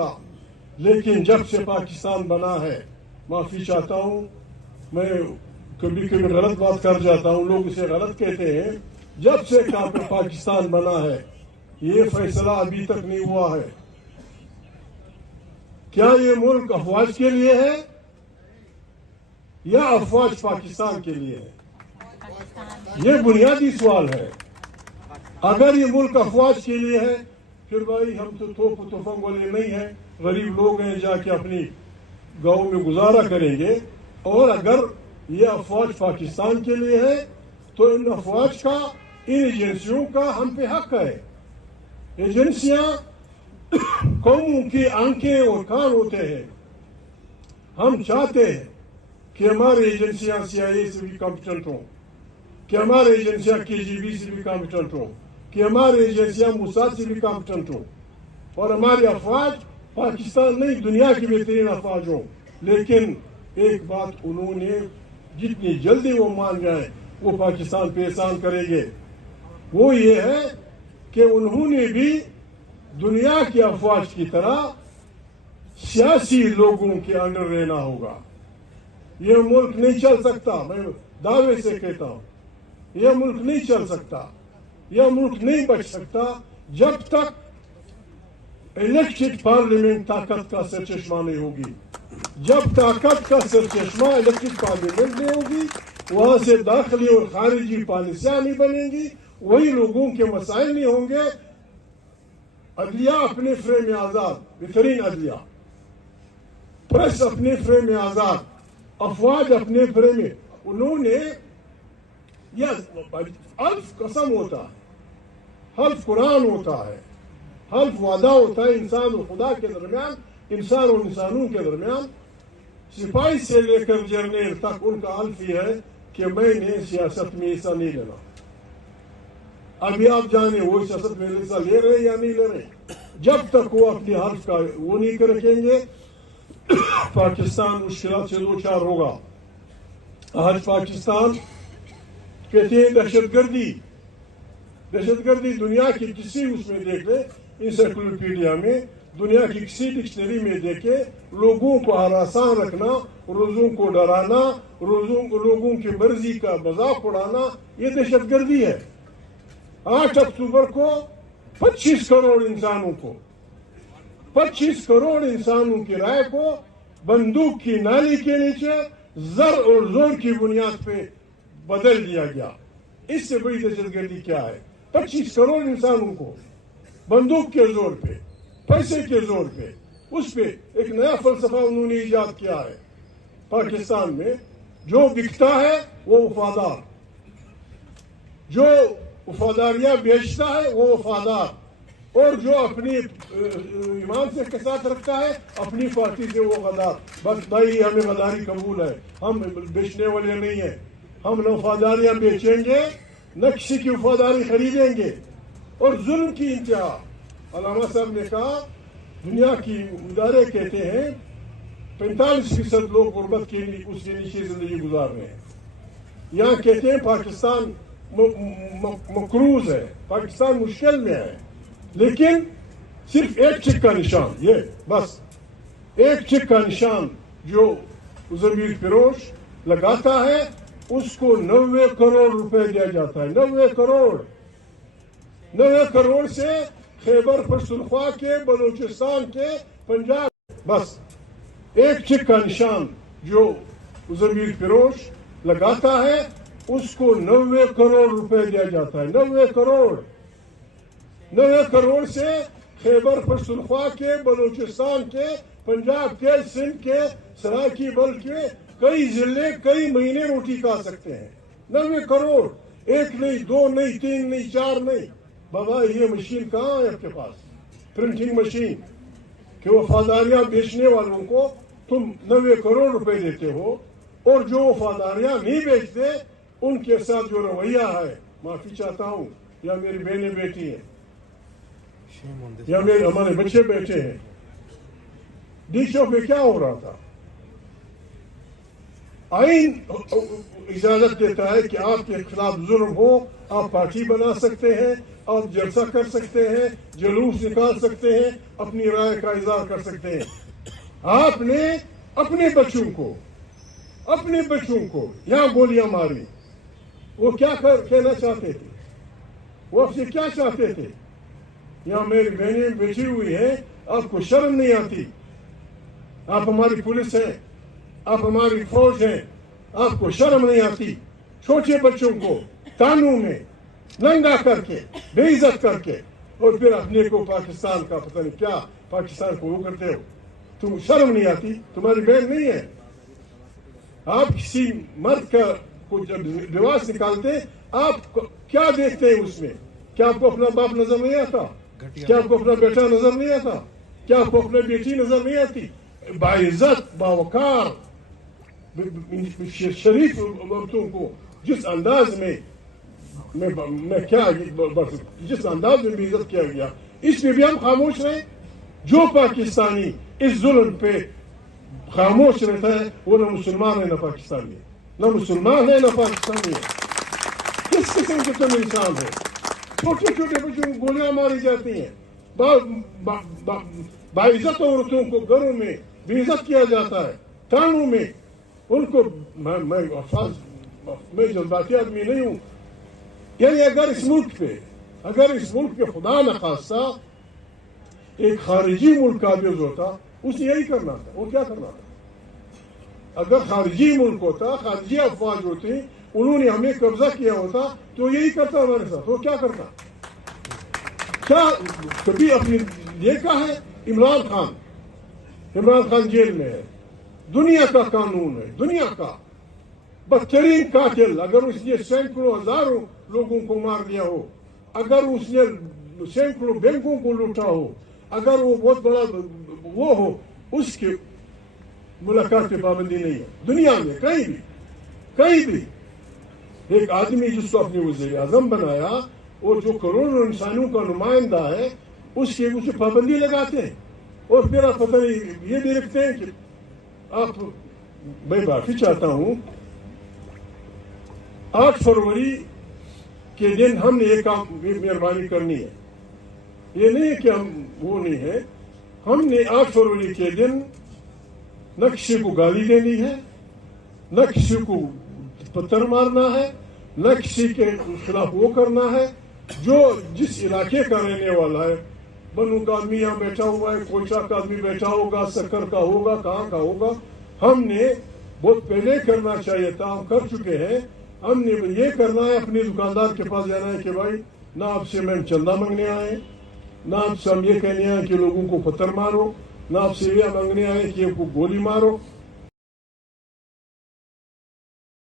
سکتا، لیکن جب سے پاکستان بنا ہے، معافی چاہتا ہوں میں کبھی کبھی غلط بات کر جاتا ہوں، لوگ اسے غلط کہتے ہیں، جب سے پاکستان بنا ہے یہ فیصلہ ابھی تک نہیں ہوا ہے کیا یہ ملک افواج کے لیے ہے یا افواج پاکستان کے لیے ہے؟ یہ بنیادی سوال ہے۔ اگر یہ ملک افواج کے لیے ہے پھر بھائی ہم تو توپ و تفنگ والے نہیں ہیں، غریب لوگ ہیں، جا کے اپنی گاؤں میں گزارا کریں گے۔ اور اگر یہ افواج پاکستان کے لیے ہے تو ان افواج کا، ان ایجنسیوں کا ہم پہ حق ہے۔ ایجنسیاں قوموں کی آنکھیں اور کان ہوتے ہیں۔ ہم چاہتے ہیں کہ ہماری ایجنسیاں سی آئی اے سے بھی کمپیٹنٹ ہوں، کہ ہماری ایجنسیاں کے جی بی سے بھی کمپیٹنٹ ہوں، کہ ہماری ایجنسیاں موساد سے بھی کمپیٹنٹ ہوں، اور ہماری افواج پاکستان نہیں دنیا کی بہترین افواج ہوں۔ لیکن ایک بات انہوں نے جتنی جلدی وہ مان جائیں وہ پاکستان پہ احسان کریں گے، وہ یہ ہے کہ انہوں نے بھی دنیا کی افواج کی طرح سیاسی لوگوں کے انڈر رہنا ہوگا۔ یہ ملک نہیں چل سکتا، میں دعوے سے کہتا ہوں یہ ملک نہیں چل سکتا، یہ ملک نہیں بچ سکتا جب تک الیکٹڈ پارلیمنٹ طاقت کا سرچشمہ نہیں ہوگی۔ جب طاقت کا سرچشمہ الیکٹڈ پارلیمنٹ نہیں ہوگی، وہاں سے داخلی اور خارجی پالیسیاں نہیں بنیں گی، وہی لوگوں کے مسائل نہیں ہوں گے۔ عدلیہ اپنے فریم میں آزاد، بہترین عدلیہ، پریس اپنے فریم میں آزاد، افواج اپنے فریم میں، انہوں نے حلف قسم ہوتا ہے، حلف قرآن ہوتا ہے، حلف وعدہ ہوتا ہے انسان اور خدا کے درمیان، انسان اور انسانوں کے درمیان۔ سپاہی سے لے کر جرنیل تک ان کا حلف یہ ہے کہ میں نے سیاست میں حصہ نہیں لینا۔ ابھی آپ جانے وہ سیاست میں حصہ لے رہے یا نہیں لے رہے، جب تک وہ اپنے حلف کا وہ نہیں کر رکھیں گے پاکستان مشکلات سے دو چار ہوگا۔ آج پاکستان کہتے ہیں دہشت گردی دنیا کی کسی اس میں دیکھ لے، انسائکلوپیڈیا میں، دنیا کی کسی ڈکشنری میں دیکھے، لوگوں کو ہراساں رکھنا، روزوں کو ڈرانا، لوگوں کی مرضی کا مذاق اڑانا، یہ دہشت گردی ہے۔ 8 اکتوبر کو 25 کروڑ انسانوں کی رائے کو بندوق کی نالی کے نیچے زر اور زور کی بنیاد پہ بدل دیا گیا۔ اس سے بڑی دہشت گردی کیا ہے؟ 25 کروڑ انسانوں کو بندوق کے زور پہ، پیسے کے زور پہ، اس پہ ایک نیا فلسفہ انہوں نے ایجاد کیا ہے پاکستان میں۔ جو بکتا ہے وہ وفادار، جو وفاداریاں بیچتا ہے وہ وفادار، اور جو اپنی ایمان سے کسات رکھتا ہے اپنی پارٹی سے وہ غدار۔ بس بھائی ہمیں غداری قبول ہے، ہم بیچنے والے نہیں ہیں، ہم نہ وفاداریاں بیچیں گے نہ کسی کی وفاداری خریدیں گے۔ اور ظلم کی انتہا، علامہ صاحب نے کہا دنیا کی ادارے کہتے ہیں 45% لوگ غربت کے اس کے نیچے زندگی گزار رہے ہیں۔ یہاں کہتے ہیں پاکستان مقروض ہے، پاکستان مشکل میں ہے، لیکن صرف ایک چک کا نشان، یہ بس ایک چک کا نشان جو ضمیر فروش لگاتا ہے اس کو 90 کروڑ روپے دیا جاتا ہے۔ 90 کروڑ سے خیبر پختونخوا کے، بلوچستان کے، پنجاب، بس ایک چک کا نشان جو ضمیر فروش لگاتا ہے اس کو 90 کروڑ روپے دیا جاتا ہے۔ 90 کروڑ سے خیبر پختونخوا کے، بلوچستان کے، پنجاب کے، سندھ کے، سرائکی بل کے کئی ضلع کئی مہینے روٹی کھا سکتے ہیں۔ 90 کروڑ، ایک نہیں، دو نہیں، تین نہیں، چار نہیں۔ بابا یہ مشین کہاں ہے آپ کے پاس؟ پرنٹنگ مشین، کہ وفاداریاں بیچنے والوں کو تم 90 کروڑ روپے دیتے ہو، اور جو وفاداریاں نہیں بیچتے ان کے ساتھ جو رویہ ہے، معافی چاہتا ہوں، یا میری بہنیں بیٹی ہیں یا ہمارے بچے بیٹھے ہیں، ڈی چوک میں کیا ہو رہا تھا؟ آئین اجازت دیتا ہے کہ آپ کے خلاف ظلم ہو آپ پارٹی بنا سکتے ہیں، آپ جلسہ کر سکتے ہیں, جلوس نکال سکتے ہیں, اپنی رائے کا اظہار کر سکتے ہیں. آپ نے اپنے بچوں کو یہاں گولیاں ماری. وہ کیا کہنا چاہتے تھے؟ وہ آپ سے کیا چاہتے تھے؟ یہاں میری بہنیں بیٹھی ہوئی ہیں, آپ کو شرم نہیں آتی؟ آپ ہماری پولیس ہیں, آپ ہماری فوج ہیں, آپ کو شرم نہیں آتی؟ چھوٹے بچوں کو تانوں میں ننگا کر کے, بے عزت کر کے, اور پھر اپنے کو پاکستان کا پتہ نہیں کیا پاکستان کو وہ کرتے ہو. تم شرم نہیں آتی؟ تمہاری بہن نہیں ہے؟ آپ کسی مرد کا کو جب لباس نکالتے, آپ کیا دیکھتے ہیں اس میں؟ کیا آپ کو اپنا باپ نظر نہیں آتا؟ کیا آپ کو اپنا بیٹا نظر نہیں آتا؟ کیا آپ کو اپنی بیٹی نظر نہیں آتی؟ باعزت, باوقار, شریف عورتوں کو جس انداز میں جس انداز میں بھی عزت کیا گیا, اس میں بھی ہم خاموش رہے. جو پاکستانی اس ظلم پہ خاموش رہتا ہے وہ نہ مسلمان ہے نہ پاکستانی ہے, نہ مسلمان ہے نہ پاکستانی ہے. کس قسم کے تم انسان ہے؟ چھوٹے چھوٹے بچوں کو گولیاں ماری جاتی ہیں, باعزت عورتوں کو گھروں میں بے عزت کیا جاتا ہے, تانوں میں ان کو. میں جذباتی آدمی نہیں ہوں. یعنی اگر اس ملک پہ خدا نخواستہ ایک خارجی ملک قابض ہوتا, اسے یہی کرنا تھا. وہ کیا کرنا تھا؟ اگر خارجی ملک ہوتا, خارجی افواج ہوتی, انہوں نے ہمیں قبضہ کیا ہوتا, تو یہی کرتا ہمارے ساتھ. وہ کیا کرتا؟ کیا کبھی اپنی دیکھا ہے؟ عمران خان جیل میں ہے. دنیا کا قانون ہے, دنیا کا بدترین قاتل. اگر اس نے سینکڑوں ہزاروں لوگوں کو مار دیا ہو, اگر اس نے سینکڑوں بینکوں کو لوٹا ہو, اگر وہ بہت بڑا وہ ہو, اس کی ملاقات کی پابندی نہیں ہے دنیا میں کہیں بھی. ایک آدمی جس کو اپنے وزیر اعظم بنایا اور جو کروڑوں انسانوں کا نمائندہ ہے, اس کی پابندی لگاتے ہیں. اور پھر آپ پتہ نہیں یہ بھی رکھتے ہیں کہ آپ, میں معافی چاہتا ہوں, 8 فروری کے دن ہم نے ایک کام مہربانی کرنی ہے. یہ نہیں ہے کہ ہم وہ نہیں ہے. ہم نے 8 فروری کے دن نہ کسی کو گالی دینی ہے, نہ کسی کو پتھر مارنا ہے, نہ کسی کے خلاف وہ کرنا ہے. جو جس علاقے کا رہنے والا ہے, بنو کا آدمی یہاں بیٹھا ہوا ہے, کوئٹہ کا آدمی بیٹھا ہوگا, سکر کا ہوگا, کہاں کا ہوگا, ہم نے بہت پہلے کرنا چاہیے تھا, ہم کر چکے ہیں. ہم نے یہ کرنا ہے, اپنے دکاندار کے پاس جانا ہے کہ بھائی نہ آپ سے میں چندہ مانگنے آئے, نہ آپ سے ہم یہ کہنے آئے کہ لوگوں کو پتھر مارو, نہ آپ سے یہ مانگنے آئے کہ کو گولی مارو.